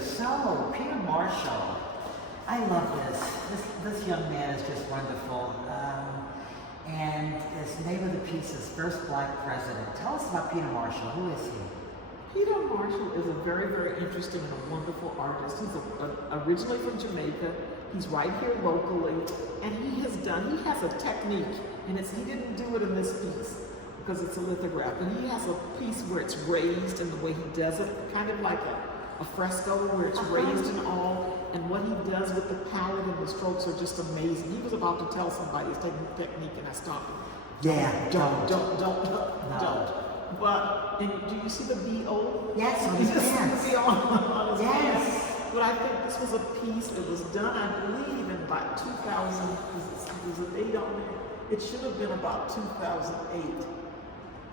So, Peter Marshall, I love this. This young man is just wonderful. And the name of the piece is First Black President. Tell us about Peter Marshall. Who is he? Peter Marshall is a very, very interesting and a wonderful artist. He's originally from Jamaica. He's right here locally, and he has a technique, and he didn't do it in this piece because it's a lithograph, and he has a piece where it's raised in the way he does it, kind of like a fresco where it's raised and all, and what he does with the palette and the strokes are just amazing. He was about to tell somebody his technique, and I stopped him. Yeah, don't. But do you see the B.O.? Yes, you just see the B.O. on his yes. hand. But I think this was a piece that was done, I believe, in about 2000. There's a date on there. It should have been about 2008.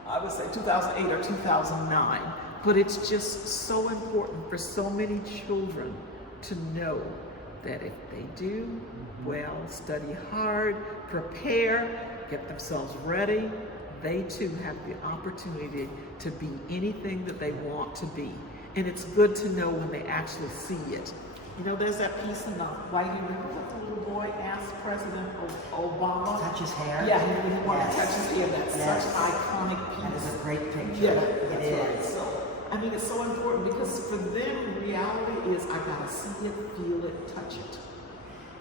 I would say 2008 or 2009. But it's just so important for so many children to know that if they do well, study hard, prepare, get themselves ready, they too have the opportunity to be anything that they want to be. And it's good to know when they actually see it. You know, there's that piece in the White House that the little boy asked President Obama. Touch his hair? Yeah, he wanted to touch his hair. That's such an iconic piece. That is a great picture. Yeah, it is. Right. So, I mean, it's so important because for them, reality is I gotta see it, feel it, touch it.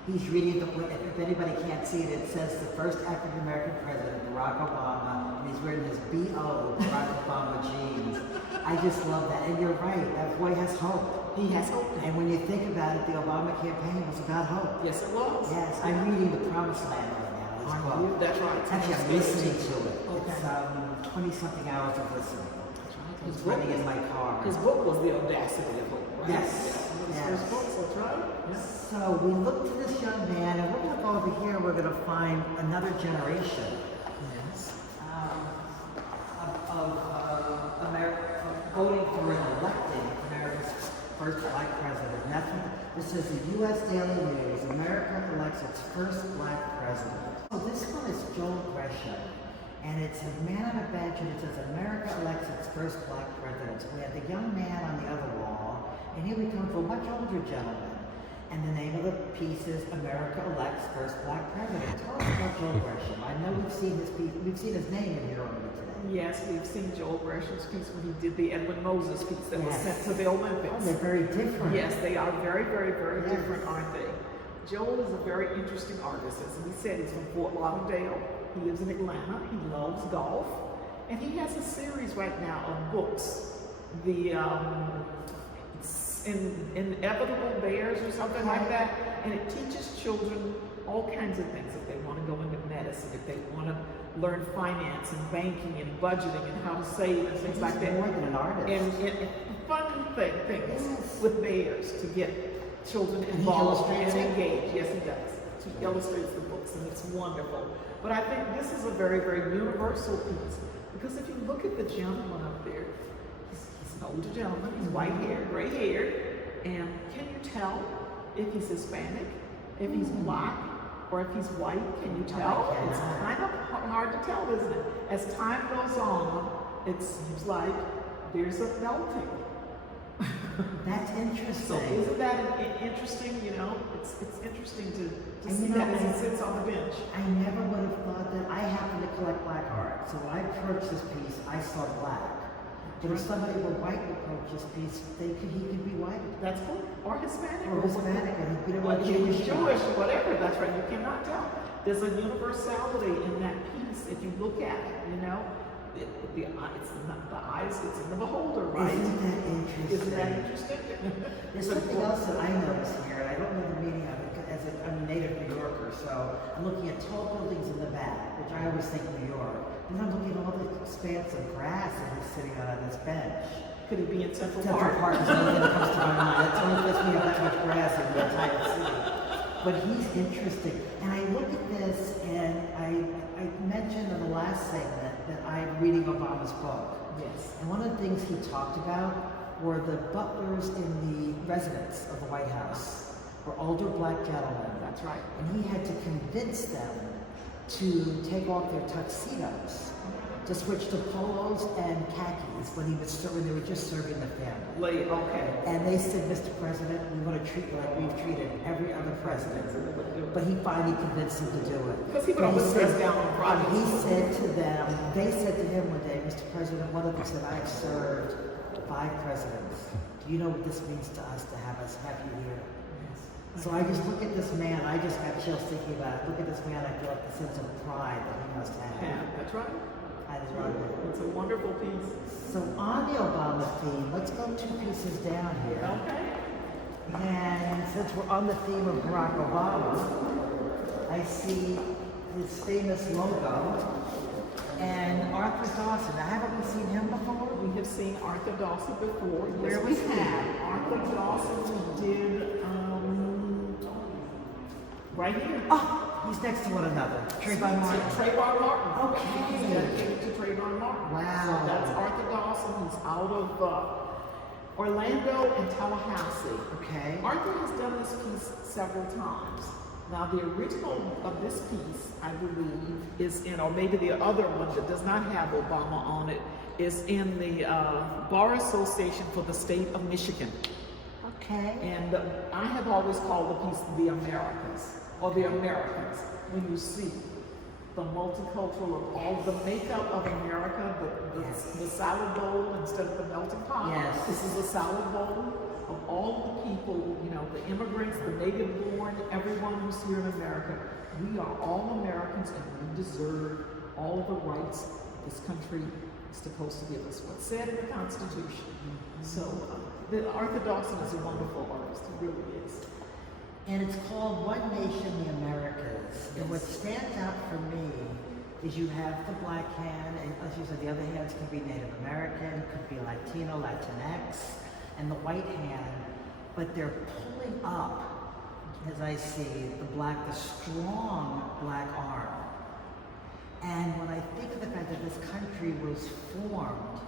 He's reading if anybody can't see it, it says the first African American president, Barack Obama, and he's wearing his B.O. Barack Obama jeans. I just love that. And you're right, that boy has hope. He has hope. And when you think about it, the Obama campaign was about hope. Yes, it was. Yes, I'm reading The Promised Land right now. This book. That's right. Actually, I'm listening to it. Okay. It's 20-something hours of listening. It's running in my car. His book was The Audacity of Hope, right? Yes. His first book, that's right. Yes. So we look to this young man, and we're going to go over here. We're going to find another generation. Yes. Of voting for and electing America's first black president. And that's what this is the U.S. Daily News. America elects its first black president. So this one is Joel Gresham. And it's a man on a bench, and it says, America elects its first black president. So we have the young man on the other wall, and here we come to a much older gentleman. And the name of the piece is America Elects First Black President. Tell us about Joel Gresham. I know we've seen his piece, we've seen his name in here already today. Yes, we've seen Joel Gresham's piece when he did the Edwin Moses piece that was sent to the Olympics. Oh, they're very different. Yes, they are very, very, very different, aren't they? Joel is a very interesting artist. As we said, he's from Fort Lauderdale. He lives in Atlanta. He loves golf. And he has a series right now of books. The Inevitable Bears or something like that. And it teaches children all kinds of things. If they want to go into medicine, if they want to learn finance and banking and budgeting and how to save and things like that. More than an artist. And fun things with bears to get children involved and engaged. Yes, he does. He illustrates the books, and it's wonderful. But I think this is a very, very universal piece, because if you look at the gentleman up there, he's an older gentleman, he's white hair, gray haired, and can you tell if he's Hispanic, if he's black, or if he's white? Can you tell? It's kind of hard to tell, isn't it? As time goes on, it seems like there's a melting. That's interesting. So isn't that interesting? You know, it's interesting to see that as he sits on the bench. I never would have thought that. I happen to collect black art, so when I approached this piece, I saw black. But if somebody were white to approach this piece, he could be white. That's cool. Or Hispanic. Or Hispanic, and he'd be Jewish, whatever. That's right. You cannot tell. There's a universality in that piece if you look at it. You know. It's not the eyes, it's in the beholder, right? Isn't that interesting? There's something else that I noticed here, and I don't know the meaning of it, as I'm a native New Yorker, so I'm looking at tall buildings in the back, which I always think New York. Then I'm looking at all the expanse of grass that he's sitting on this bench. Could it be in Central Park? Central Park is the only thing that comes to my mind. That's only lets me have that much grass in the entire city. But he's interesting. And I look at this, and I mentioned in the last segment that I'm reading Obama's book. Yes. And one of the things he talked about were the butlers in the residence of the White House were older black gentlemen. That's right. And he had to convince them to take off their tuxedos to switch to polos and khakis when they were just serving the family. Late, okay. And they said, Mr. President, we want to treat you like we've treated every other president. But he finally convinced them to do it. Because he would always dress down on Friday. He said to them, they said to him one day, Mr. President, one of them said, I have served 5 presidents. Do you know what this means to us to have you here? So I just look at this man, I just got chills thinking about it. Look at this man, I feel like the sense of pride that he must have. Yeah, that's right. I love it. It's a wonderful piece. So on the Obama theme, let's go 2 pieces down here. Okay. And since we're on the theme of Barack Obama, I see his famous logo and Arthur Dawson. Now, haven't we seen him before? We have seen Arthur Dawson before. Yes, Where we was he? have. Arthur Dawson did right here. Oh, he's next to one another. Trayvon Martin. Trayvon Martin. Okay. He's dedicated to Trayvon Martin. Wow. So that's Arthur Dawson. He's out of Orlando and Tallahassee. Okay. Arthur has done this piece several times. Now, the original of this piece, I believe, is in, or maybe the other one that does not have Obama on it, is in the Bar Association for the State of Michigan. Okay. And I have always called the piece The Americas, or The Americans, when you see the multicultural of all the makeup of America, the salad bowl instead of the melting pot. Yes. This is a salad bowl of all the people, you know, the immigrants, the native born, everyone who's here in America. We are all Americans and we deserve all the rights this country is supposed to give us. What's said in the Constitution. So Arthur Dawson is a wonderful artist, he really is. And it's called One Nation, the Americas. And what stands out for me is you have the black hand, and as you said, the other hands could be Native American, could be Latino, Latinx, and the white hand, but they're pulling up, as I see, the strong black arm. And when I think of the fact that this country was formed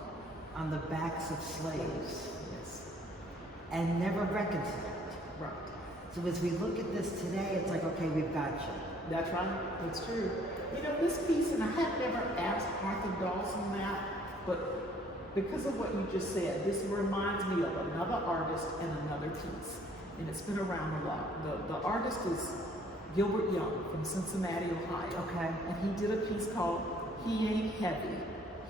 on the backs of slaves, and never reconciled. Right. So as we look at this today, it's like, okay, we've got you. That's right. That's true. You know, this piece, and I have never asked Arthur Dawson that, but because of what you just said, this reminds me of another artist and another piece. And it's been around a lot. The artist is Gilbert Young from Cincinnati, Ohio. Okay. And he did a piece called He Ain't Heavy,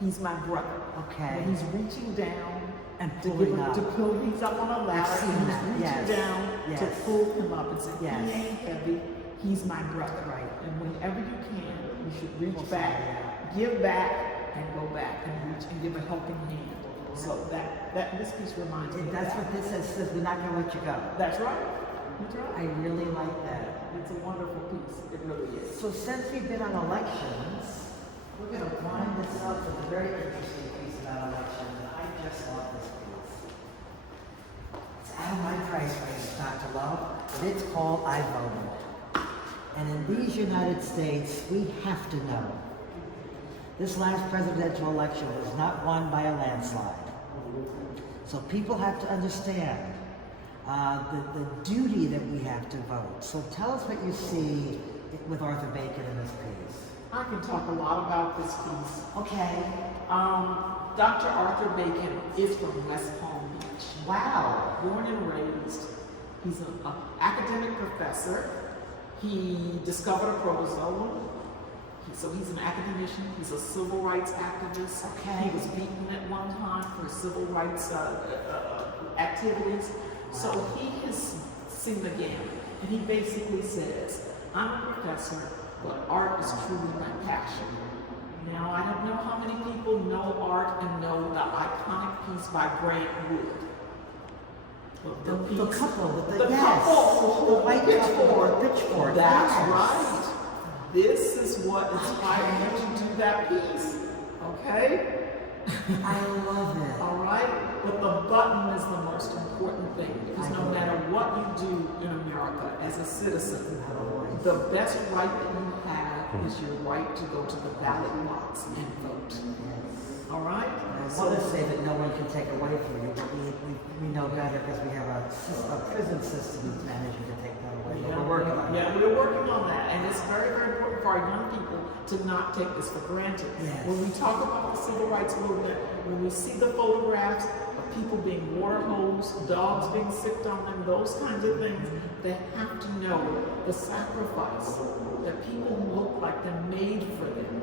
He's My Brother. Okay. And he's reaching down And to pulling give him, up. to pull, he's up on a ladder, I've seen and that. he's reaching Yes. down to Yes. pull him up and say, Yes. he ain't heavy, he's my brother. Right. And whenever you can, you should reach Well, back, yeah. give back, and go back and reach and give a helping hand. So this piece reminds me of That's that. what this says, we're not gonna let you go. That's right. That's I right. really like that. It's a wonderful piece. It really is. So since we've been on elections, we're gonna wind this up with a very interesting piece about elections, and I just love this piece. It's out of my price range, Dr. Love, and it's called I Voted. And in these United States, we have to know. This last presidential election was not won by a landslide. So people have to understand the duty that we have to vote. So tell us what you see with Arthur Bacon in this piece. I can talk a lot about this piece. Okay. Dr. Arthur Bacon is from West Palm Beach. Wow. Born and raised. He's an academic professor. He discovered a protozoan. So he's an academician. He's a civil rights activist. Okay. He was beaten at one time for civil rights activities. So he has seen the gamut. And he basically says, I'm a professor, but art is truly my passion. Now, I don't know how many people know art and know the iconic piece by Grant Wood. The couple with the couple, the white pitchfork. pitchfork. That's yes. right. This is what inspired me to do that piece. Okay? I love it. All right? But the button is the most important thing, because no matter what you do in America as a citizen, the best right that you have is your right to go to the ballot box and vote. All right? I want to say that no one can take away from you, but we know better because we have a prison system that's managing to take that away. But we're working on it. Yeah, we're working on that, and it's very, very important for our young people to not take this for granted. Yes. When we talk about the civil rights movement, when we see the photographs of people being water hosed, dogs being sicked on them, those kinds of things, they have to know the sacrifice that people who look like them made for them,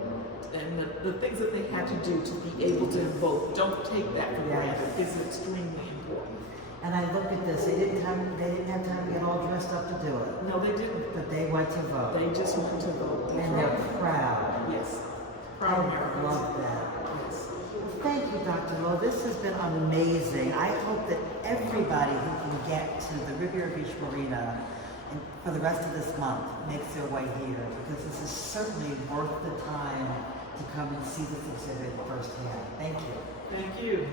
and the things that they had to do to be able to vote. Don't take that for Yes. granted. It's extremely important. And I look at this, they didn't have time to get all dressed up to do it. No, they didn't. But they went to vote. They just want to vote. And they're proud. Yes. I Proud Americans. love that. Yes. Well, thank you, Dr. Lowe. This has been amazing. I hope that everybody who can get to the Riviera Beach Marina and for the rest of this month makes their way here, because this is certainly worth the time to come and see this exhibit firsthand. Thank you. Thank you.